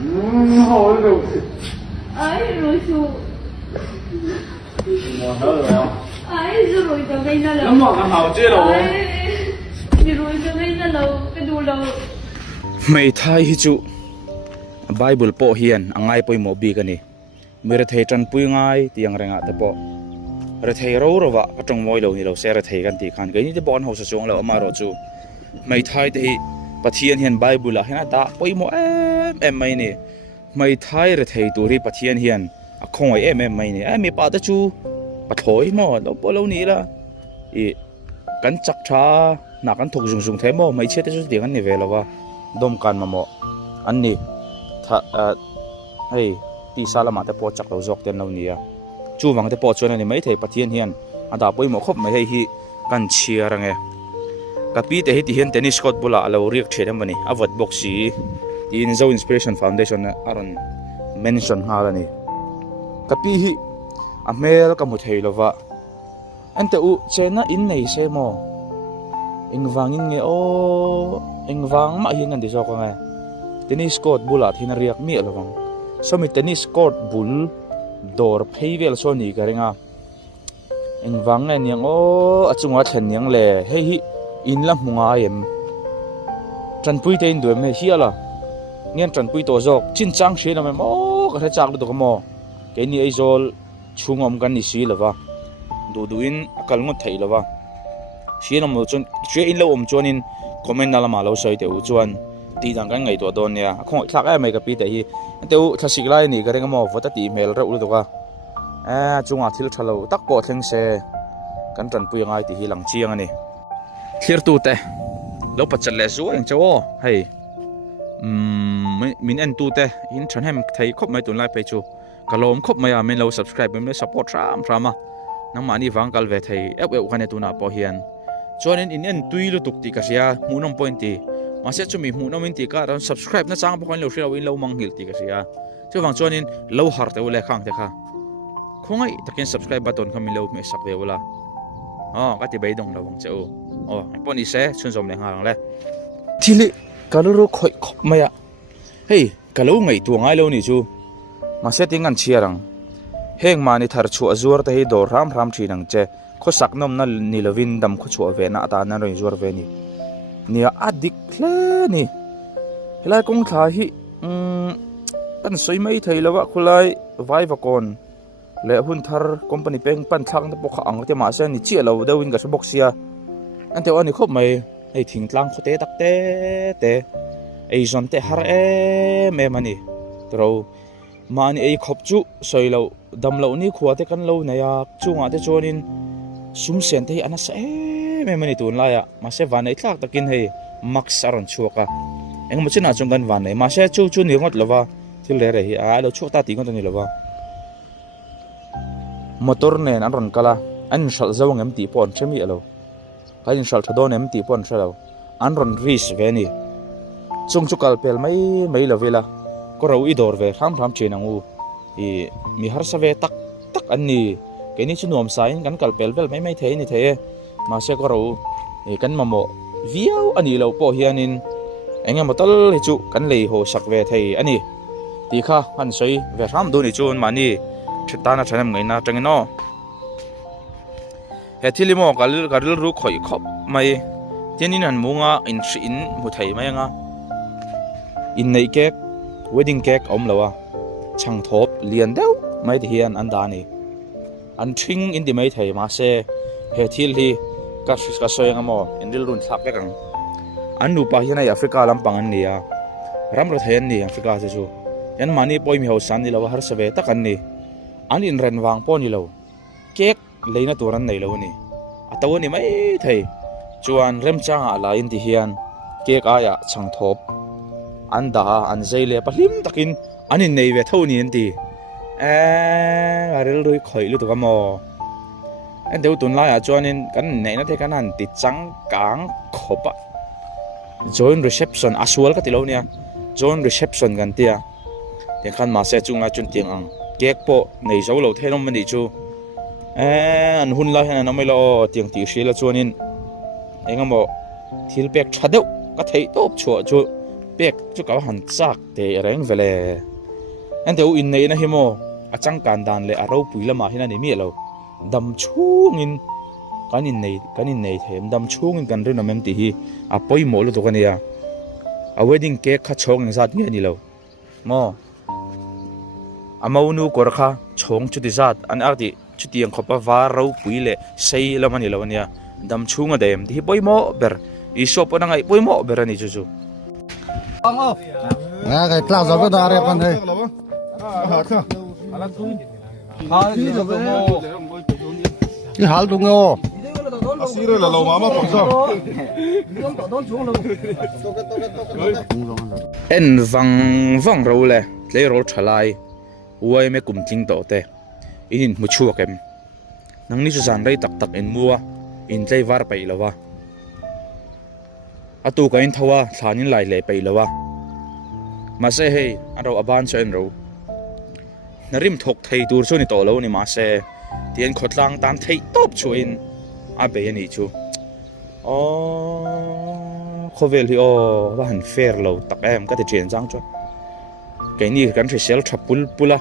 好肉。哎，肉素。我好了。哎，是肉就给那了。那么好接了哦。你肉就给那了，给多了。ไม่ทายฮิจุไบเบิลโปเฮียนอังไงปอยโมบีกันนี่มีระเทจันปุยง่ายที่ยังแรงอ่ะแต่ปอระเทเราระวะก็จงมวยเรานี่เราเสียระเทกันที่ขันกันนี่จะบอลเขาสะสงเราเอามารอจูไม่ทายที่ปะเทียนเฮียนไบเบิลละเห็นตาปอยโมไม่นี่ไม่ทายระเทตัวรีปะเทียนเฮียนคงไว้ไม่นี่มีปาตะจูปะถอยมอเราปอเรานี่ละอีกันจักช้าหนักกันถูกจุงเทมอไม่เชื่อที่สุดเดียกันนี่เวลาวะดมกันมาหมออันนี้ถ้าเฮ้ยตีซาลามาแต่ปอจักเราจอกเต็มเราเนี่ยจูวังแต่ปอชวนนี่ไม่เทปะเทียนเฮียนอันดาปอยหมอครบไม่ให้ฮีกันเชียร์ไงกับปีแต่ที่เห็นเทนนิสคอร์ตบุลาเราเรียกเชียร์มันนี่อวัดบ็อกซี่ที่อินโซอินสปิเรชันฟาวน์เดชั่นอารันเมนชั่นฮาร์นี่กับปีฮีอเมริกามุทเฮลวะอันแต่อุเจน่าอินในเซโมอิงวังอินเงโออิงวังมาหินกันดิจอกไงเทนนิสคอร์ตบุลาที่นเรียกมีอะไรบ้างสมัยเทนนิสคอร์ตบุลดอร์เพย์เวลโซนี่กันงาอิงวังไงเนี่ยโอ้อาจุงว่าเช่นยังเล่เฮ้ยอินละมุงไงเอ็มจันปุยเต็นด้วยไม่เฮียละเงี้ยจันปุยตัวจอกจินจังเชียนะไม่โอ้กระจากตัวก็มอแกนี่ไอโซลชุงอมกันนี่สิละวะดูอินกัลงดไทยละวะเชียนะมันจนเชียอินเราจนอินคอมเมนต์นั่นละมาเราใส่เดี๋ยวจวนตีดังกันไงตัวโดนเนี่ยคงทักไม่กับปีแต่ฮีเดี๋ยวถ้าสิกไล่นี่ก็เรื่องมอวัดตีเมลเราอุลตัวก็จุงอาทิตย์ทะเลตักปอดเชิงเสกันจันปุยง่ายตีฮีหลังเชียงอันนี้เคลียร์ตัวแต่เราปัจจัยเลสวยอย่างเจ้าเฮ้ยมินเอ็นตัวแต่อินฉันให้มันไทยครบไม่ตัวไล่ไปจูกะลมครบไม่อะมินเรา subscribe มินเรา support รามนังมานี่ฟังกัลเวทไทยกันในตัวน่ะพอเฮียนจวนอินเอ็นตุยลุตุกติกาเสียมูน้องพอยน์ตีมาเสียจุมีมูน้องมินตีก็เรา subscribe นะจังพวกคนเราเชื่อว่าเรามังหิลติกาเสียเจ้าฟังจวนอินเราหาร์เตวเล่ข้างเถอะค่ะคงไอ้ตะเกียน subscribe บัตรเขามีเราไม่สักเวลาก็จะไปดงเราวังเจ้าปนอีเซ่ชนสมแรงหาลังเลยทีนี้กะลูกค่อยไม่อะเฮ้ยกะลูกไงตัวง่ายเรานี่จูมาเสียติงันเชียรังเฮงมาในทาร์ชัวจัวร์แต่ให้ดอรามชีนังเจ้ข้อสักน้ำนั่นนิลวินดำข้อชัวเวน่าตานั่นเลยจัวร์เวนี่เนี่ยอดิกเลยนี่เวลาคงท้าฮีปั้นสวยไม่ไทยแล้ววะคุณไล่ไว้ฟก่อนเล่หุ่นทาร์คอมพานีเป็นปั้นทางแต่ปกอังแต่มาเส้นนี่เชี่ยเราเดวินกับสบ็อกเซียอันแต่วันนี้ครบไหมไอ้ทิ้งตังเขาตักเตะไอ้จอมเตะฮาร์แม่มันนี่เรามานี่ไอ้ขบจุสวยเราดำเรานี่ขวดเตะกันเราเนี่ยจุงอาเตะจวนินสุ่มเสียนเตะอันนั้นแม่มันนี่ตัวนั้นละมาเสวันไอ้ทักตะกินให้มักสารนชัวกะเอ็งมันจะน่าจงกันวันไหนมาเสจูนี่งดหรือว่าที่เล่ห์เราชัวตาตีกันตัวนี้หรือว่ามอเตอร์เนี่ยนั่นรันกันละอันชัลจะวางเอ็มตีปอนใช่ไหมเราก็ยังชัลทดอนเอ็มตีปอนใช่เราอันรันรีสเวนี่จงจุกลเปลไม่ละเวลาก็เราอีดอร์เวทำเชนังอูมีฮาร์สเวตักอันนี้แกนี่ชุนวมสายกันกลเปลไม่เทนี่เทมาเสก็เรากันมาโมวิวอันนี้เราพอเฮียนินเอ็งมาตัลฮิจุกันเลยโหสักเวทอันนี้ตีข้าอันสวยเวทำดูนี่จูนมานี่ชุดตาหน้าฉันไม่น่าจังเนาะเฮติลิโมกัลรู้ข่อยขบไม่ที่นี่นั่นมุงอินมุทัยไม่ยังอินในเค้กwedding cake เราว่าช่างทบเลียนเดียวไม่ที่เฮียนอันดานี่อันชิงอินดีไม่ไทยมาเซ่เฮติลีกัสวยงามอินดิลรุนทักกันอันนูปะเฮียในแอฟริกาลำปังอันนี้รำรถเฮียนนี่แอฟริกาเจ้ายันมานี่ปอยมีเฮาสันนี่เราว่าฮาร์สเวตักันนี่อันอินเรนวางปอนี่เราเค้กเลยนะตัวนั้นในเรานี่อัตวันนี้ไม่ไทยจวนเริ่มจ้างอะไรอินที่เฮียนเค้กอายะช่างทบอันดาอันใจเล่ปะลิมตะกินอันนี้ในเวทเท่านี้อันที่อะไรรู้ข่อยรู้ตัวกันมออันเดียวตุนไล่จวนนี้กันในนั้นที่กันนั่นติดจังกังขบะ join reception อาสวลก็ติดแล้วเนี่ย join reception กันเตียเดี๋ยวขันมาเสจุงละจุนเตียงอังเก๊กโปในเจ้าเราเท่านั้นมันดีจูอันหุ่นไล่ให้น้องไม่รอเตียงตีชีละจวนนี้เองก็บอกทิลเป็กชัดเดียวก็เทตบชัวจูเ pek chu ka han chak te reng vele an teu in nei na hi mo achang kan dan le aro puilama hina ni mi lo dam chungin kanin nei them dam chungin kan rin amem ti hi a poimo lo to kania a wedding cake kha chong zat nge ni lo mo amaunu korkha chong chu ti zat an arti chuti ang khopa war ro puile sei lamani lo ania dam chunga dem ti poimo ber I shop na ngai poimo ber ani chu cái lao gió cái đó đẹp con thấy cái hal đúng không Asira là lâu mà không sao. en wang ro le le ro thalai uai me kum ting to te in mu chuak em nang ni chu zan rei tak tak en mua in tlei war pai lawa atu ka in thawa thlanin lai le pai lawa ma se hei aro aban so en ro narim thok thei tur chu ni to lo ni ma se tien khotlang tan thei top chuin a be ani chu khovel hi wa han fair lo tak em ka te chen jang chu ke ni kan thri sel thapul pula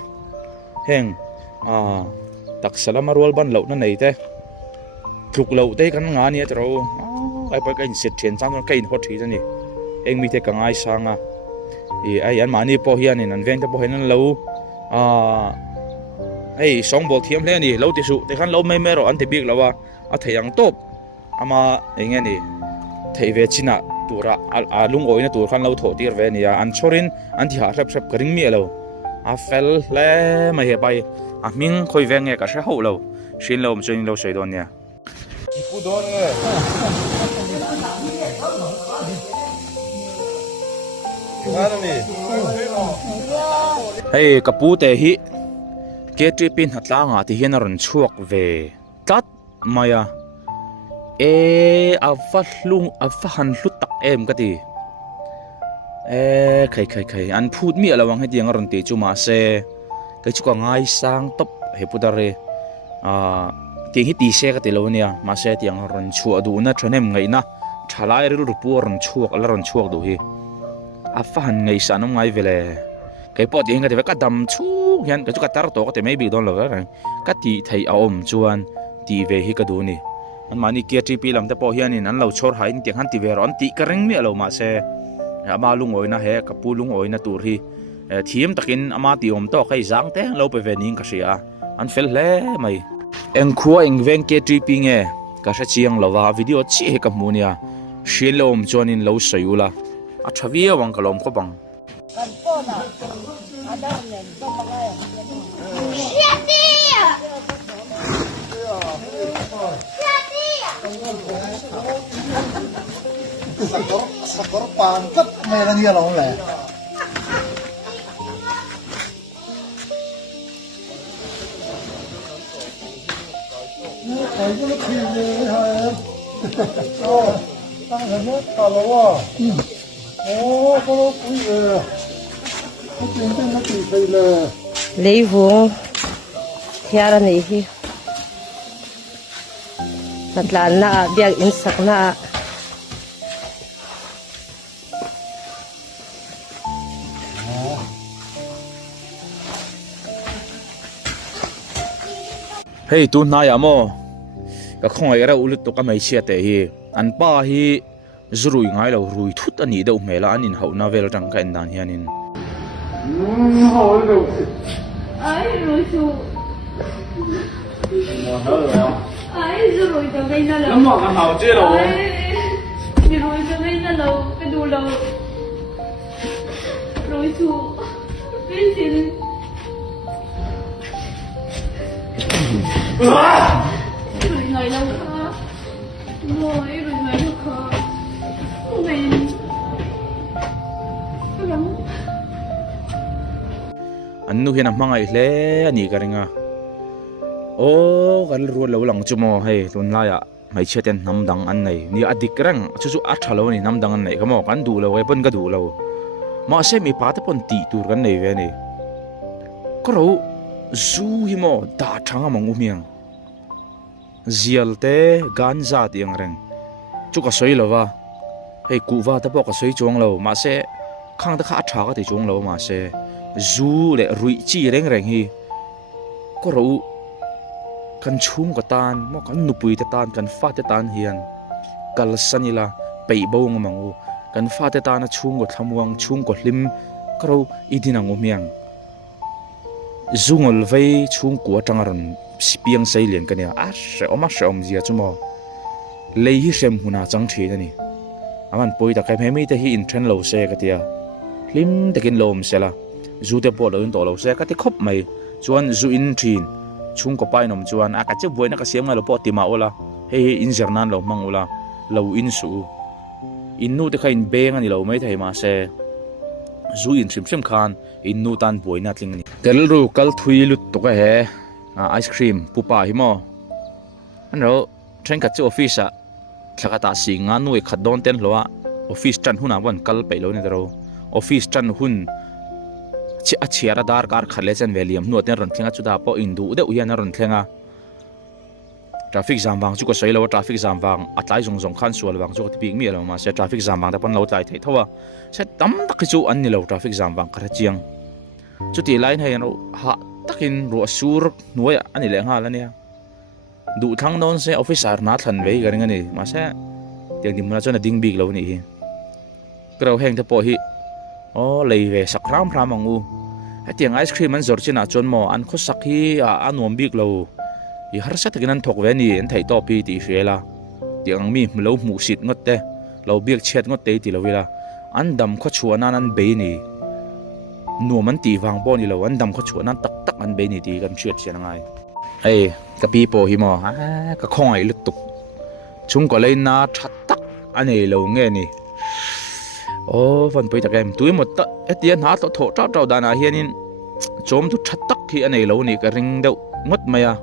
heng tak salama rol ban lo na nei te thuk lo te kan nga ni atro ai pa kan set chen jang ka in hot thi ni eng mi te ka ngai sanga ai an mani po hian in an veng te po hen lo ei song bol thiam le ni lo ti su te khan lo mai mero an te bik lawa a theyang top ama enge ni thei ve china tura alung oina tur khan lo tho tir ve ni an chorin an thi ha hrap karing mi lo a fel le mai he bai a ming khoi ve nge ka sha ho lo shin lo mchin lo sei don nia Ipu don nge. Ngana ni. hei kapu te hi ke tripin hatla nga ti hian ron chuak ve tat maya afahan hlut tak em ka ti khai an phut mi alawang heti ang ron ti chu ma se kai chu ka ngai sang top he pudare ti hi ti se ka ti lo nia ma se ti ang ron chu adu na thanem ngai na thalai ru pu ron chuak ala ron chuak du hi afahan ngai sanam ngai vele kai pot ing ka te ka dam chu hian ka chu ka tar to ka te maybe don lo ra ka ti thei a om chuan ti ve hi ka du ni an mani ke TP lam te po hian in an lo chor hain ti han ti ve ron ti ka reng mi alo ma se ama lung oina he ka pu lung oina tur hi thiam takin ama ti om to khai jang te lo pe ve ning ka sia an fel hle mai eng khuwa eng veng ke TP nge ka sha chiang lova video chi he ka munia shilom chonin lo sayula a thavia wang kalom ko bang sakor pangkat meron dia long le ai cũng khi về hai tăng hơn hết cả lo có quý về có tiền tên nó chỉ phải là lấy vuông theo ra này hi thật là na biếc in sắc na hei tu na ya mo ka khoi ra ulut to ka mai sia te hi an pa hi zurui ngai lo rui thut ani do mela anin ho na vel tang ka endan hianin Hôi rồi. Ai rồi chú. Mà hơi rồi. Ai rồi cho đây là Lắm mà ăn hào chưa đâu. Đi rồi cho đây là lâu cái đồ lâu. Rồi chú. Bên xin. Rồi ngày lâu khá. Rồi ngày lâu khá. Mình. Cái lắm. an nu hian a hmangai hle ani ka ringa gal ru lo lang chumo hei tun la ya mai cheten namdang an nei ni adik rang chu chu a thalo ni namdang an nei kamo kan du lo pon ka du lo ma se mi pa te pon ti tur kan nei ve ni ko ro zu hi mo da thanga mangu miang zial te ganza tiang reng chu ka soi lova hei ku wa te po ka soi chong lo ma se ข้างตะขาชาก็ติจงเรามาเสจูเลรุยจีเร่งแรงฮีก็รู้กันชุ่มก็ตานมอกันนุปุยตะตานกันฟาตะตานเฮียนกัลสันิลาไปบ่งมังอูกันฟาตะตานชุ่มก็ทำวังชุ่มก็ลิมก็รู้อีดินังอุเมียงจุงอลเวชุ่มกัวจังรันสเปียงไซเลียนกันเนี่ยเสอมาเสอมเจียจุมอเลยฮิเซมหุนาจังทีนี่อามันปุยตะไคร้ไม่ได้ฮิอินเทรนโลเซกติยาลิมตะกินลมเสละจูเตปอดอื่นตัวโลเซกติคบไม่จวนจูอินทรีนชุ่มก็ไปนมจวนอากาศจะบวยนักเสียงไงเราปอติมาโอละเฮอินเจอร์นันเรามังโอละเราอินสูอินนูตะไคร้เบงอันนี้เราไม่ได้มาเซจูอินชิมคานอินนูตันบวยนัดลิงนี่เดลรูกัลทุยลุตตุกะเฮไอศครีมปูปาหิมออันเราเทรนกัดที่ออฟฟิศอะถ้าก็ตัดสินงานนู่นขัดโดนเต้นหรอวะออฟฟิศจันหุ่นวันกัลไปแล้วนี่เราออฟฟิศจันหุ่นเชียร์ดาร์การขัดเลเซนเวลียมนวดเนี่ยรันเทงะจุดาพออินดูเดี๋ยวอุยานรันเทงะทราฟิกจามบางจุกก็ใช้แล้วทราฟิกจามบางอัตไลจงคันส่วนบางจุกที่ปีกมีอะไรมาเสียทราฟิกจามบางแต่ปนเราใจเท่าว่าเสียตั้มตักจุอันนี้เราทราฟิกจามบางกระเจียงจุดที่ไลน์ให้เราหาตักินรัวสูรหน่วยอันนี้แหละฮะแล้วเนี่ยดูทั้งโน้นเสียออฟฟิศอาร์นัททันไว้กันงั้นนี่มาเสียเดี๋ยวนี้มันจะน่าดิ้งบิ๊กเรานี่เราแห้งจะปล่อยอ๋อเลยเวสักครั้งพรามังอูไอ้เตียงไอศครีมมันจอดชินาจนหมออันคุสักฮีอันนวมบิ๊กเราอีฮาร์สัตกินนันถกเวนี่อันไทยต่อปีตีเสียละเตียงมีมันเราหมูสิทธิ์งดเตะเราเบียกเช็ดงดเตะตีเราเวลาอันดำข้อชัวนั่นเบนี่นัวมันตีวางป้อนี่เราอันดำข้อชัวนั่นตักอันเบนี่ตีกันเชื่อเสียงไงไอ้กะปีโปหิมอกะข้องไอ้ลุตุกชุงก็เลยน่าชัดตักอันนี้เราเงี้ยนี่โอ้ฟันไปตะแกมตุ้ยหมดตะเอเตียนหาตัวโถเจ้าดานาเฮียนินโจมตุชัดตักที่อันนี้เรานี่ก็ริงเดางดมา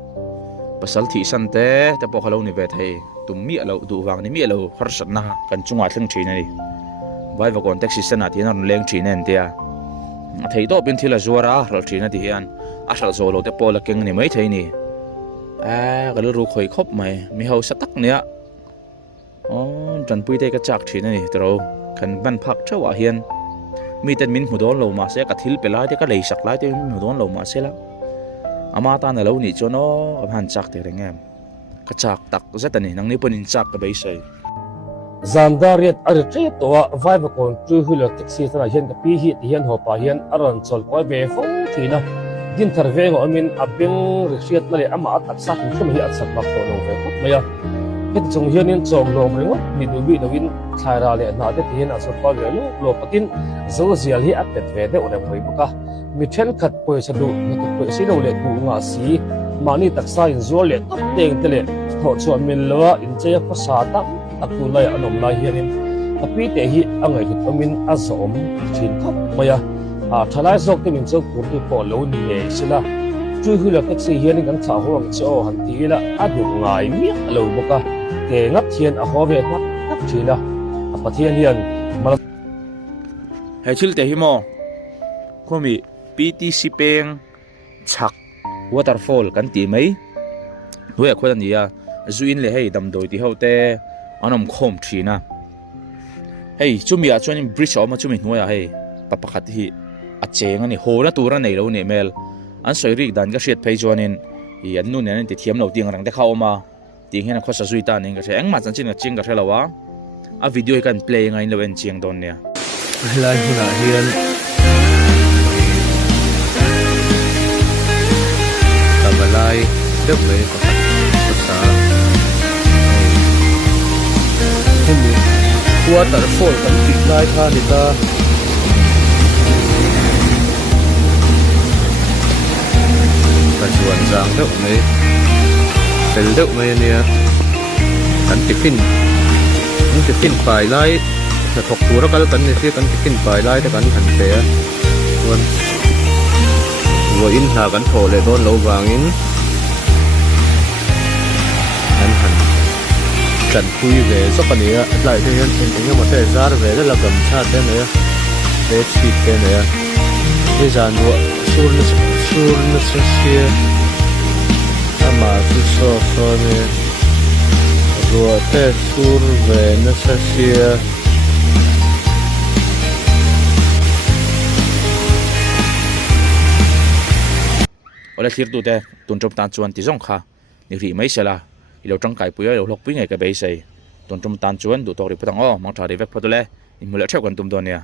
ภาษาที่สันเตแต่พอเขาเรานี่เวทให้ตุ่มมีเราดูวางนี่มีเราฮาร์สนะกันจุงอาเรื่องชีนี่ไว้ว่าก่อนแท็กซี่สนาที่นั่นเลี้ยงชีนั่นเดียไทยตัวเป็นที่ละจัวระเราชีนั่นที่อันอาศัยโซโลแต่พอละเก่งนี่ไม่ไทยนี่ก็เลยรู้คอยคบไหมมีเขาสตักเนี่ยอ๋อจันปุยได้กระจักชีนี่แต่เราขันบันพักเท่าว่าเฮียนมีแต่มินหัวโดนเรามาเสียกระทิลไปไล่แต่ก็เลยสักไล่แต่หัวโดนเรามาเสียแล้วอามาตาเนี่ยเราหนีจนอ๋อพันจักแต่แรงแง่กระจักตักเสร็จนี่นังนี้ปนินจักก็ไปใส่Zandarit arche towa vai ba kon tu hilo taxi sana hian ka pi hi ti hian ho pa hian aron chol koi ve fo thina din thar ve ngo amin abeng rixiat na le ama at sak thum hi at sak bak to lo ve khop maya het chung hian in chom lo mring ni du bi no in thaira le na te ti hian a sot pa ve lo patin zo zial hi at pet ve de ore moi boka mi then khat poi sa du na tu poi si lo le tu nga si mani taksa in zo le top teng te le tho chuan min lowa in che pa sa ta akulai anom lai hianin api te hi angai hut amin azom thin khop maya thalai zok te min chok kur tu po lo ni le sila chu hula taxi hianin kan tha hawang cho han ti la adu ngai mi lo boka ke ngap thian a ho ve tak thila apathian hian mal he chil te hi mo khomi PTC peng chak waterfall kan ti mai hue khodan dia zuin le hei dam doi ti hote anom khom thina hei chumi a chuan bridge oma chumi hnuaya hei papakhat hi a cheng ani hola tura nei lo ne mel an soirik dan ka hriat phei chuanin hi an nu ne an ti thiam lo ting rang te kha oma ti hena khosa zui ta ning ka the engma chan chin ka ching ka thelawa a video hi kan play ngai lo en chiang don nia lai huna hian kamalai deuh mai ko sa waterfall kan ti lai tha ni ta kan chuan jang deuh mai tel deuh mai ania kan tiffin pai lai ta thok pura kal kan ni si kan tiffin pai lai ta kan han te chuan wo in ha kan tho le don lo wangin an han kan pui ve so kania lai te hian en ma te zar ve la gam cha te ne ve chi te ne ni zan wo sur na se sia ama tu so ne ro te sur ve na se sia ola thir tu te tun trom tan chuan ti zong kha ni ri mai sela ilo tangkai puya lo lok pui ngai ka bei sei tun trom tan chuan du tor ri patang o mang tha ri vek phatule in mula thau kan tum don ya